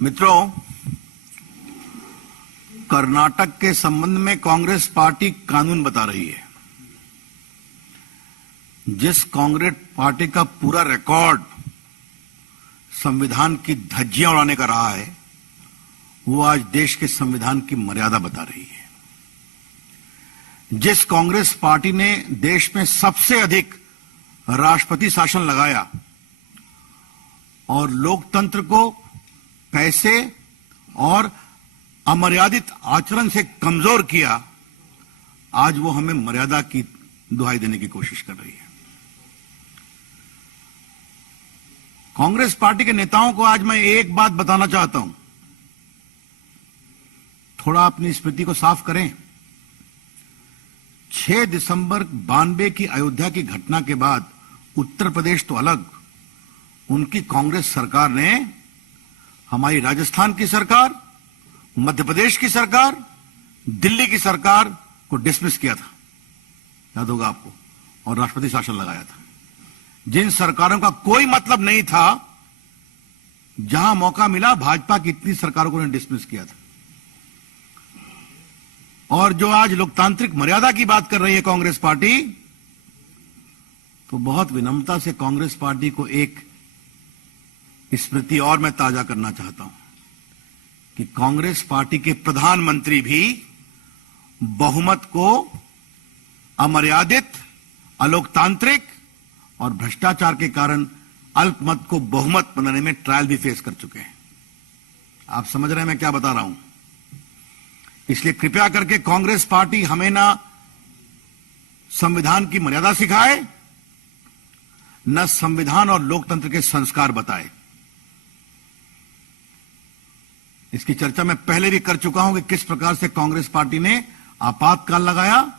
मित्रों, कर्नाटक के संबंध में कांग्रेस पार्टी कानून बता रही है। जिस कांग्रेस पार्टी का पूरा रिकॉर्ड संविधान की धज्जियां उड़ाने का रहा है, वो आज देश के संविधान की मर्यादा बता रही है। जिस कांग्रेस पार्टी ने देश में सबसे अधिक राष्ट्रपति शासन लगाया और लोकतंत्र को पैसे और अमर्यादित आचरण से कमजोर किया, आज वो हमें मर्यादा की दुहाई देने की कोशिश कर रही है। कांग्रेस पार्टी के नेताओं को आज मैं एक बात बताना चाहता हूं, थोड़ा अपनी स्मृति को साफ करें। 6 दिसंबर 92 की अयोध्या की घटना के बाद उत्तर प्रदेश तो अलग, उनकी कांग्रेस सरकार ने हमारी राजस्थान की सरकार, मध्य प्रदेश की सरकार, दिल्ली की सरकार को डिसमिस किया था, याद होगा आपको, और राष्ट्रपति शासन लगाया था। जिन सरकारों का कोई मतलब नहीं था, जहां मौका मिला भाजपा की इतनी सरकारों को डिसमिस किया था। और जो आज लोकतांत्रिक मर्यादा की बात कर रही है कांग्रेस पार्टी, तो बहुत विनम्रता से कांग्रेस पार्टी को एक स्मृति और मैं ताजा करना चाहता हूं कि कांग्रेस पार्टी के प्रधानमंत्री भी बहुमत को अमर्यादित, अलोकतांत्रिक और भ्रष्टाचार के कारण अल्पमत को बहुमत बनाने में ट्रायल भी फेस कर चुके हैं। आप समझ रहे हैं मैं क्या बता रहा हूं? इसलिए कृपया करके कांग्रेस पार्टी हमें ना संविधान की मर्यादा सिखाए, न संविधान और लोकतंत्र के संस्कार बताए। इसकी चर्चा मैं पहले भी कर चुका हूं कि किस प्रकार से कांग्रेस पार्टी ने आपातकाल लगाया,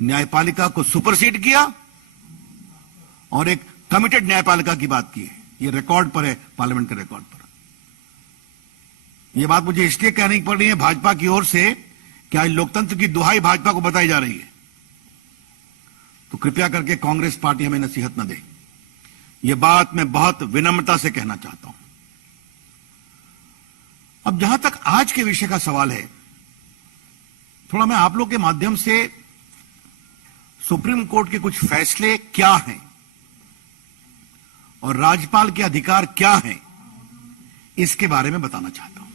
न्यायपालिका को सुपरसीड किया और एक कमिटेड न्यायपालिका की बात की है। ये रिकॉर्ड पर है, पार्लियामेंट के रिकॉर्ड पर। यह बात मुझे इसलिए कहनी पड़ रही है भाजपा की ओर से कि आज लोकतंत्र की दुहाई भाजपा को बताई जा रही है, तो कृपया करके कांग्रेस पार्टी हमें नसीहत न दे। यह बात मैं बहुत विनम्रता से कहना चाहता हूं। अब जहां तक आज के विषय का सवाल है, थोड़ा मैं आप लोग के माध्यम से सुप्रीम कोर्ट के कुछ फैसले क्या हैं और राज्यपाल के अधिकार क्या हैं, इसके बारे में बताना चाहता हूं।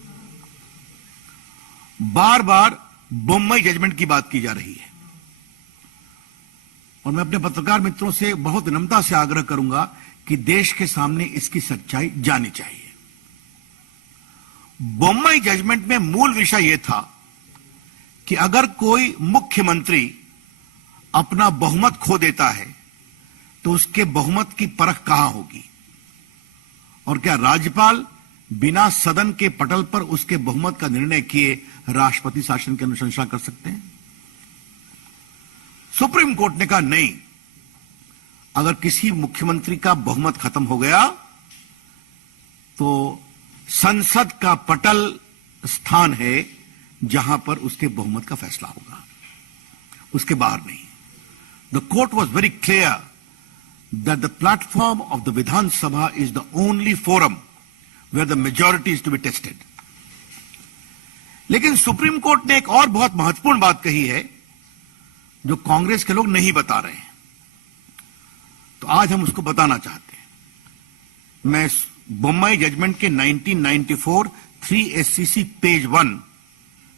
बार बार बम्बई जजमेंट की बात की जा रही है और मैं अपने पत्रकार मित्रों से बहुत विनम्रता से आग्रह करूंगा कि देश के सामने इसकी सच्चाई जानी चाहिए। बम्बई जजमेंट में मूल विषय यह था कि अगर कोई मुख्यमंत्री अपना बहुमत खो देता है तो उसके बहुमत की परख कहां होगी, और क्या राज्यपाल बिना सदन के पटल पर उसके बहुमत का निर्णय किए राष्ट्रपति शासन की अनुशंसा कर सकते हैं? सुप्रीम कोर्ट ने कहा नहीं, अगर किसी मुख्यमंत्री का बहुमत खत्म हो गया तो संसद का पटल स्थान है जहां पर उसके बहुमत का फैसला होगा, उसके बाहर नहीं। The court was very clear that the platform of the Vidhan Sabha is the only forum where the majority is to be tested. लेकिन सुप्रीम कोर्ट ने एक और बहुत महत्वपूर्ण बात कही है जो कांग्रेस के लोग नहीं बता रहे हैं, तो आज हम उसको बताना चाहते हैं। मैं बम्बई जजमेंट के 1994 3 SCC पेज 1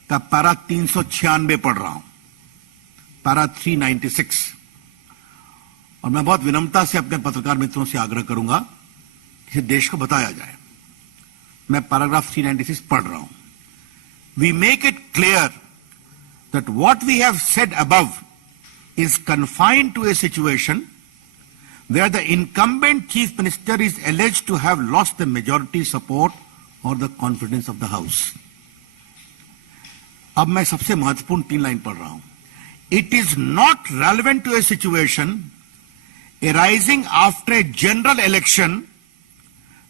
का पैरा 396 पढ़ रहा हूं, पैरा 396, और मैं बहुत विनम्रता से अपने पत्रकार मित्रों से आग्रह करूंगा कि देश को बताया जाए। मैं पैराग्राफ 396 पढ़ रहा हूं। We make it clear that what we have said above is confined to a situation where the incumbent chief minister is alleged to have lost the majority support or the confidence of the house. अब मैं सबसे महत्वपूर्ण 3 line पढ़ रहा हूं। It is not relevant to a situation arising after a general election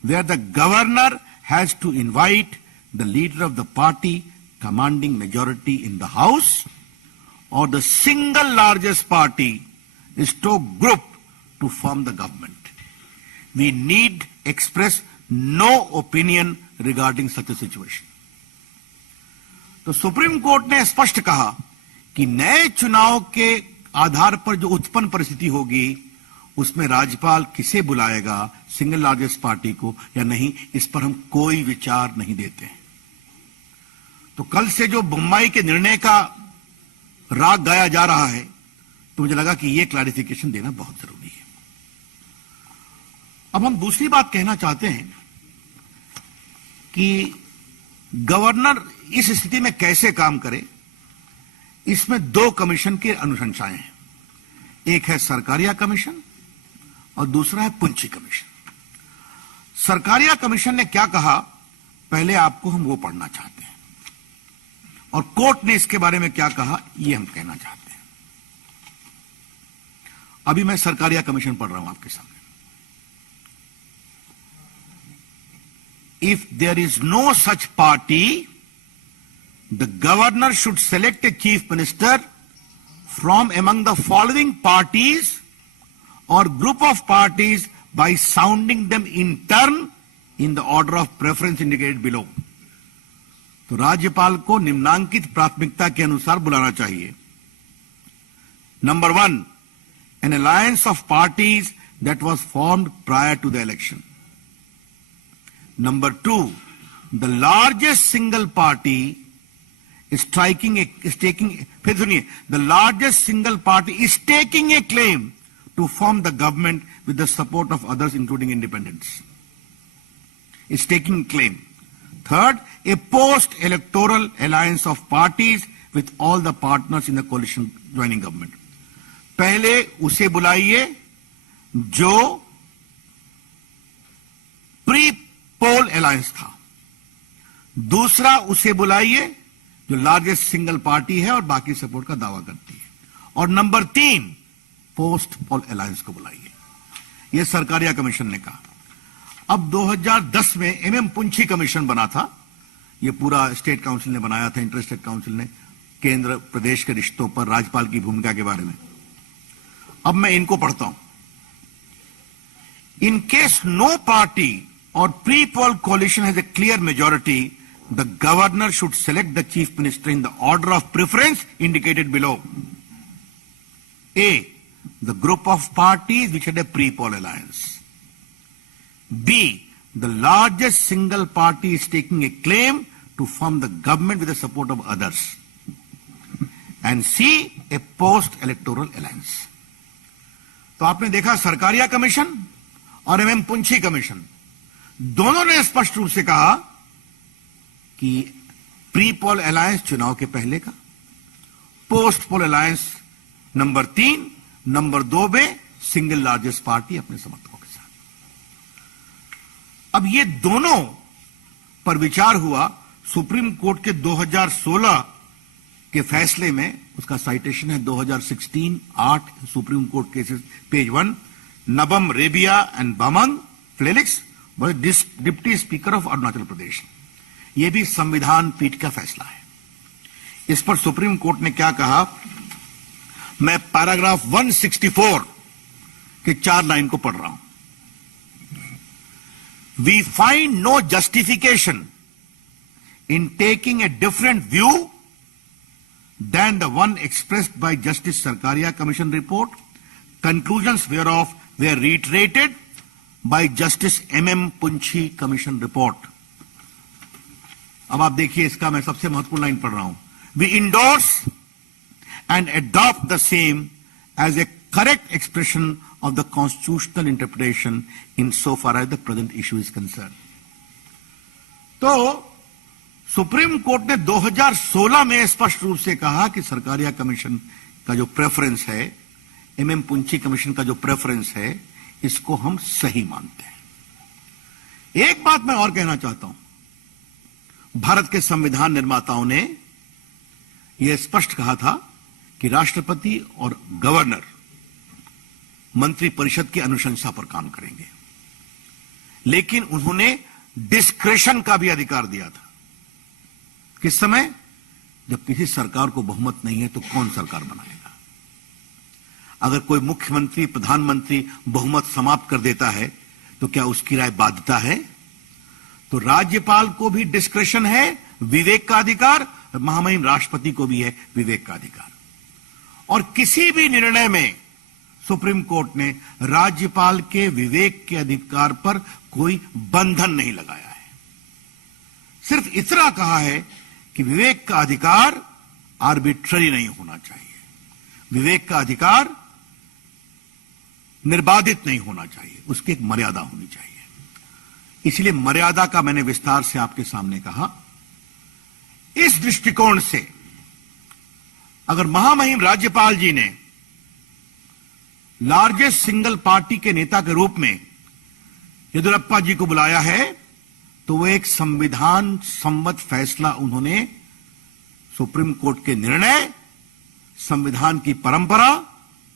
where the governor has to invite the leader of the party commanding majority in the house or the single largest party is to group to form the government. We need express no opinion regarding such a situation. तो supreme court ने स्पष्ट कहा कि नए चुनाव के आधार पर जो उत्पन्न परिस्थिति होगी उसमें राज्यपाल किसे बुलाएगा, सिंगल लार्जेस्ट पार्टी को या नहीं, इस पर हम कोई विचार नहीं देते हैं। तो कल से जो बम्बई के निर्णय का राग गाया जा रहा है, तो मुझे लगा कि यह क्लैरिफिकेशन देना बहुत जरूरी है। अब हम दूसरी बात कहना चाहते हैं कि गवर्नर इस स्थिति में कैसे काम करे। इसमें दो कमीशन की अनुशंसाएं हैं, एक है सरकारिया कमीशन और दूसरा है पुंछी कमीशन। सरकारिया कमीशन ने क्या कहा, पहले आपको हम वो पढ़ना चाहते हैं, और कोर्ट ने इसके बारे में क्या कहा ये हम कहना चाहते हैं। अभी मैं सरकारिया कमीशन पढ़ रहा हूं आपके सामने। If there is no such party, the governor should select a chief minister from among the following parties or group of parties by sounding them in turn in the order of preference indicated below. तो राज्यपाल को निम्नांकित प्राथमिकता के अनुसार बुलाना चाहिए। Number 1, an alliance of parties that was formed prior to the election. Number 2, the largest single party is taking a claim to form the government with the support of others, including independents. Is taking claim. Third, a post-electoral alliance of parties with all the partners in the coalition joining government. पहले उसे बुलाइए जो pre poll alliance था, दूसरा उसे बुलाइए जो largest single party है और बाकी सपोर्ट का दावा करती है, और नंबर 3 पोस्ट पोल अलायंस को बुलाइए। यह सरकारिया कमीशन ने कहा। अब 2010 में एमएम पुंछी कमीशन बना था, यह पूरा स्टेट काउंसिल ने बनाया था, इंटर स्टेट काउंसिल ने, केंद्र प्रदेश के रिश्तों पर राज्यपाल की भूमिका के बारे में। अब मैं इनको पढ़ता हूं। In case no party or pre-poll coalition has a clear majority, the governor should select the chief minister in the order of preference indicated below. A, the group of parties which had a pre-poll alliance. B, the largest single party is taking a claim to form the government with the support of others. And C, a post-electoral alliance. तो आपने देखा Sarkaria commission और MM Punchhi commission दोनों ने स्पष्ट रूप से कहा कि प्री पोल अलायंस चुनाव के पहले का, post poll alliance number 3, number 2 में सिंगल लार्जेस्ट पार्टी अपने समर्थकों के साथ। अब ये दोनों पर विचार हुआ सुप्रीम कोर्ट के 2016 के फैसले में। उसका साइटेशन है 2016-8 supreme court cases page 1। Nabam Rebia and Bamang Felix deputy speaker of Arunachal Pradesh. यह भी संविधान पीठ का फैसला है। इस पर सुप्रीम कोर्ट ने क्या कहा, मैं पैराग्राफ 164 के 4 लाइन को पढ़ रहा हूं। We find no justification in taking a different view than the one expressed by Justice Sarkaria Commission report, conclusions whereof were reiterated by Justice M.M. Punchi Commission report. अब आप देखिए, इसका मैं सबसे महत्वपूर्ण लाइन पढ़ रहा हूं। We endorse and adopt the same as a correct expression of the constitutional interpretation in so far as the present issue is concerned. तो सुप्रीम कोर्ट ने 2016 में स्पष्ट रूप से कहा कि सरकारिया कमीशन का जो प्रेफरेंस है, एमएम पुंछी कमीशन का जो प्रेफरेंस है, इसको हम सही मानते हैं। एक बात मैं और कहना चाहता हूं, भारत के संविधान निर्माताओं ने यह स्पष्ट कहा था कि राष्ट्रपति और गवर्नर मंत्रिपरिषद की अनुशंसा पर काम करेंगे, लेकिन उन्होंने डिस्क्रेशन का भी अधिकार दिया था। किस समय? जब किसी सरकार को बहुमत नहीं है तो कौन सरकार बनाएगा? अगर कोई मुख्यमंत्री, प्रधानमंत्री बहुमत समाप्त कर देता है तो क्या उसकी राय बाध्यता है? तो राज्यपाल को भी डिस्क्रेशन है, विवेक का अधिकार, महामहिम राष्ट्रपति को भी है विवेक का अधिकार। और किसी भी निर्णय में सुप्रीम कोर्ट ने राज्यपाल के विवेक के अधिकार पर कोई बंधन नहीं लगाया है। सिर्फ इतना कहा है कि विवेक का अधिकार आर्बिट्ररी नहीं होना चाहिए, विवेक का अधिकार निर्बाधित नहीं होना चाहिए, उसकी एक मर्यादा होनी चाहिए। इसलिए मर्यादा का मैंने विस्तार से आपके सामने कहा। इस दृष्टिकोण से अगर महामहिम राज्यपाल जी ने लार्जेस्ट सिंगल पार्टी के नेता के रूप में येदियुरप्पा जी को बुलाया है, तो वो एक संविधान सम्मत फैसला उन्होंने सुप्रीम कोर्ट के निर्णय, संविधान की परंपरा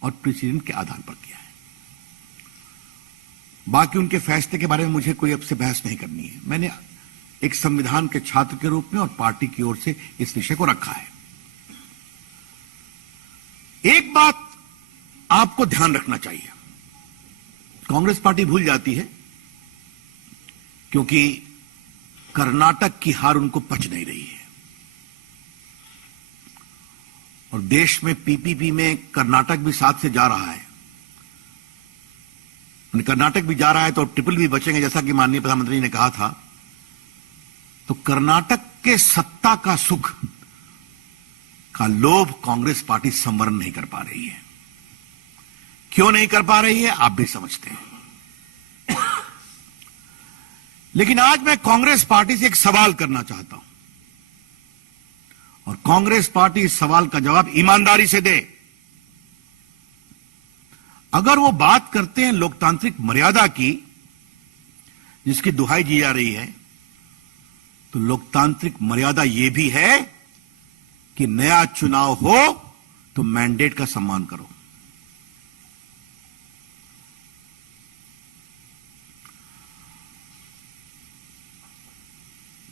और प्रेसिडेंट के आधार पर किया है। बाकी उनके फैसले के बारे में मुझे कोई अब से बहस नहीं करनी है। मैंने एक संविधान के छात्र के रूप में और पार्टी की ओर से इस विषय को रखा है। एक बात आपको ध्यान रखना चाहिए, कांग्रेस पार्टी भूल जाती है क्योंकि कर्नाटक की हार उनको पच नहीं रही है और देश में पीपीपी में कर्नाटक भी साथ से जा रहा है। कर्नाटक भी जा रहा है तो ट्रिपल भी बचेंगे, जैसा कि माननीय प्रधानमंत्री ने कहा था। तो कर्नाटक के सत्ता का सुख का लोभ कांग्रेस पार्टी संवरण नहीं कर पा रही है। क्यों नहीं कर पा रही है आप भी समझते हैं। लेकिन आज मैं कांग्रेस पार्टी से एक सवाल करना चाहता हूं और कांग्रेस पार्टी इस सवाल का जवाब ईमानदारी से दे। अगर वो बात करते हैं लोकतांत्रिक मर्यादा की, जिसकी दुहाई दी जा रही है, तो लोकतांत्रिक मर्यादा यह भी है कि नया चुनाव हो तो मैंडेट का सम्मान करो।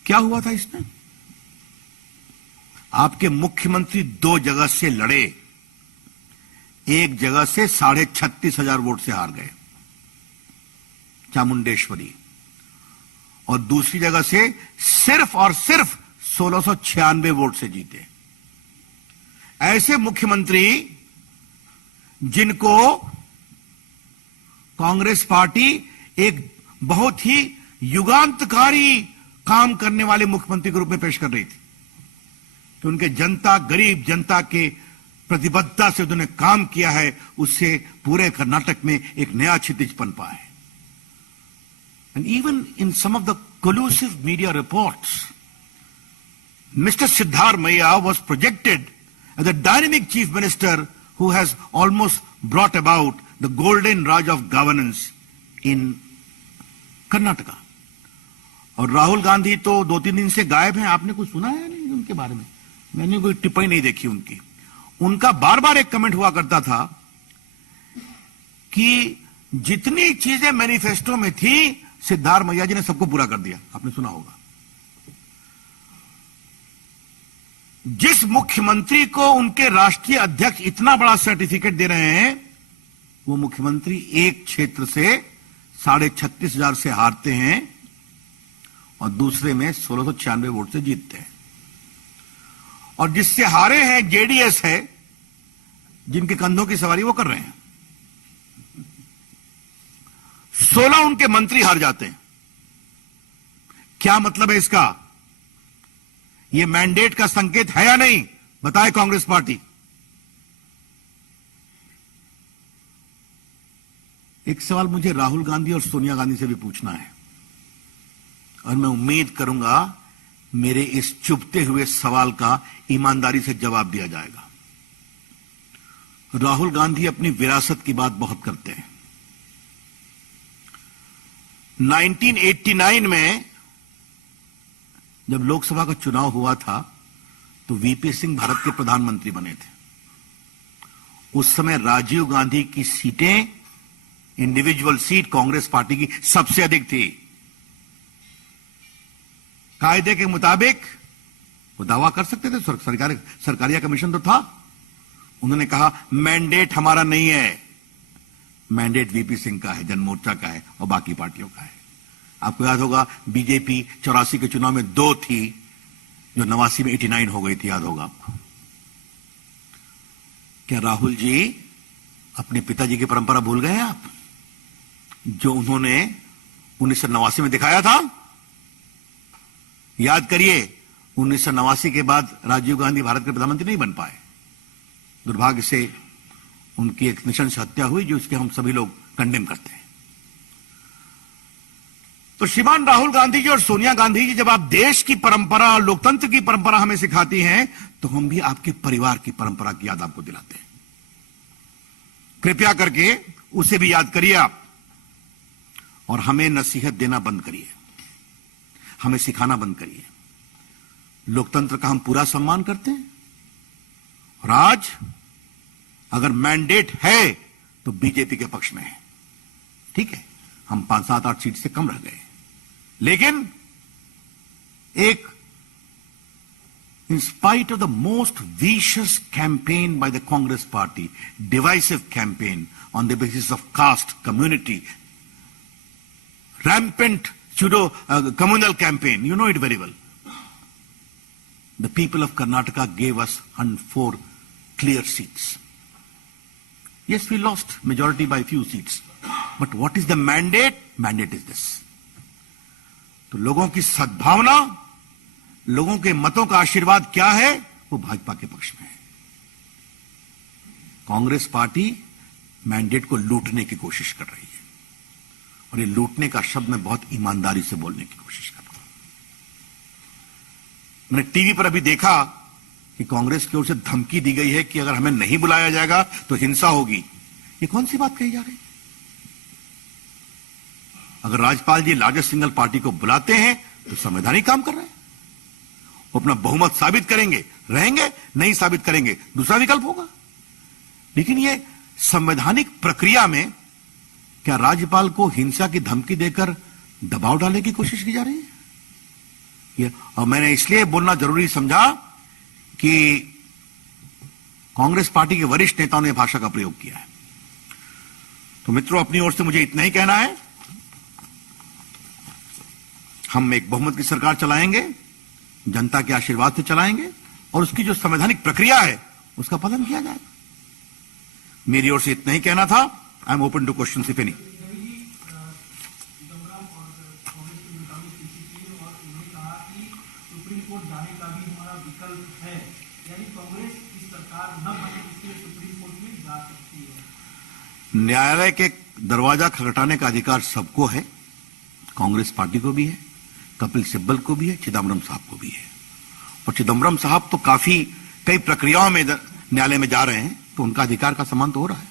क्या हुआ था इसमें? आपके मुख्यमंत्री 2 जगह से लड़े, एक जगह से 36,500 वोट से हार गए, चामुंडेश्वरी, और दूसरी जगह से सिर्फ और सिर्फ 1696 वोट से जीते। ऐसे मुख्यमंत्री जिनको कांग्रेस पार्टी एक बहुत ही युगांतकारी काम करने वाले मुख्यमंत्री के रूप में पेश कर रही थी कि उनके जनता, गरीब जनता के प्रतिबद्धता से उन्होंने काम किया है, उससे पूरे कर्नाटक में एक नया क्षितिज पनपा है। And even in some of the collusive media reports, Mr. Siddharamaiah was projected as a dynamic chief minister who has almost brought about the golden raj of governance in Karnataka. और राहुल गांधी तो 2-3 दिन से गायब हैं। आपने कुछ सुना है नहीं उनके बारे में? मैंने कोई टिप्पणी नहीं देखी उनकी। उनका बार बार एक कमेंट हुआ करता था कि जितनी चीजें मैनिफेस्टो में थी सिद्धारमैया जी ने सबको पूरा कर दिया। आपने सुना होगा। जिस मुख्यमंत्री को उनके राष्ट्रीय अध्यक्ष इतना बड़ा सर्टिफिकेट दे रहे हैं, वो मुख्यमंत्री एक क्षेत्र से 36,500 से हारते हैं और दूसरे में 1696 वोट से जीतते हैं। और जिससे हारे हैं जेडीएस है, जिनके कंधों की सवारी वो कर रहे हैं। 16 उनके मंत्री हार जाते हैं। क्या मतलब है इसका? यह मैंडेट का संकेत है या नहीं? बताए कांग्रेस पार्टी। एक सवाल मुझे राहुल गांधी और सोनिया गांधी से भी पूछना है और मैं उम्मीद करूंगा मेरे इस चुभते हुए सवाल का ईमानदारी से जवाब दिया जाएगा। राहुल गांधी अपनी विरासत की बात बहुत करते हैं। 1989 में जब लोकसभा का चुनाव हुआ था तो वीपी सिंह भारत के प्रधानमंत्री बने थे। उस समय राजीव गांधी की सीटें, इंडिविजुअल सीट कांग्रेस पार्टी की सबसे अधिक थी। कायदे के मुताबिक वो दावा कर सकते थे, सरकारिया कमीशन तो था। उन्होंने कहा मैंडेट हमारा नहीं है, मैंडेट वीपी सिंह का है, जनमोर्चा का है और बाकी पार्टियों का है। आपको याद होगा बीजेपी 84 के चुनाव में 2 थी, जो 89 में 89 हो गई थी, याद होगा आपको। क्या राहुल जी अपने पिताजी की परंपरा भूल गए आप, जो उन्होंने 1989 में दिखाया था? याद करिए, 1989 के बाद राजीव गांधी भारत के प्रधानमंत्री नहीं बन पाए। दुर्भाग्य से उनकी एक नृशंस हत्या हुई, जो इसके हम सभी लोग कंडेम करते हैं। तो श्रीमान राहुल गांधी जी और सोनिया गांधी जी, जब आप देश की परंपरा, लोकतंत्र की परंपरा हमें सिखाती हैं, तो हम भी आपके परिवार की परंपरा की याद आपको दिलाते हैं। कृपया करके उसे भी याद करिए आप, और हमें नसीहत देना बंद करिए, हमें सिखाना बंद करिए। लोकतंत्र का हम पूरा सम्मान करते हैं, और आज अगर मैंडेट है तो बीजेपी के पक्ष में है। ठीक है, हम 5, 7, 8 सीट से कम रह गए, लेकिन एक in spite of the most vicious campaign by the Congress party, divisive campaign on the basis of caste, community, rampant pseudo communal campaign, you know it very well. The people of Karnataka gave us 104 clear seats. Yes, we lost majority by few seats. But what is the mandate? Mandate is this. तो लोगों की सद्भावना, लोगों के मतों का आशीर्वाद क्या है? वो भाजपा के पक्ष में है। कांग्रेस पार्टी मैंडेट को लूटने की कोशिश कर रही है, और ये लूटने का शब्द मैं बहुत ईमानदारी से बोलने की कोशिश कर रहा हूं। मैंने टीवी पर अभी देखा कि कांग्रेस की ओर से धमकी दी गई है कि अगर हमें नहीं बुलाया जाएगा तो हिंसा होगी। ये कौन सी बात कही जा रही है? अगर राज्यपाल जी लार्जेस्ट सिंगल पार्टी को बुलाते हैं तो संवैधानिक काम कर रहे हैं, वो अपना बहुमत साबित करेंगे, रहेंगे, नहीं साबित करेंगे दूसरा विकल्प होगा। लेकिन ये संवैधानिक प्रक्रिया में क्या राज्यपाल को हिंसा की धमकी देकर दबाव डालने की कोशिश की जा रही है? और मैंने इसलिए बोलना जरूरी समझा कि कांग्रेस पार्टी के वरिष्ठ नेताओं ने भाषा का प्रयोग किया है। तो मित्रों, अपनी ओर से मुझे इतना ही कहना है, हम एक बहुमत की सरकार चलाएंगे, जनता के आशीर्वाद से चलाएंगे, और उसकी जो संवैधानिक प्रक्रिया है उसका पालन किया जाएगा। मेरी ओर से इतना ही कहना था। I am open to question if any. न्यायालय के दरवाजा खटखटाने का अधिकार सबको है, कांग्रेस पार्टी को भी है, कपिल सिब्बल को भी है, चिदम्बरम साहब को भी है। और चिदम्बरम साहब तो कई प्रक्रियाओं में न्यायालय में जा रहे हैं, तो उनका अधिकार का सम्मान तो हो रहा है।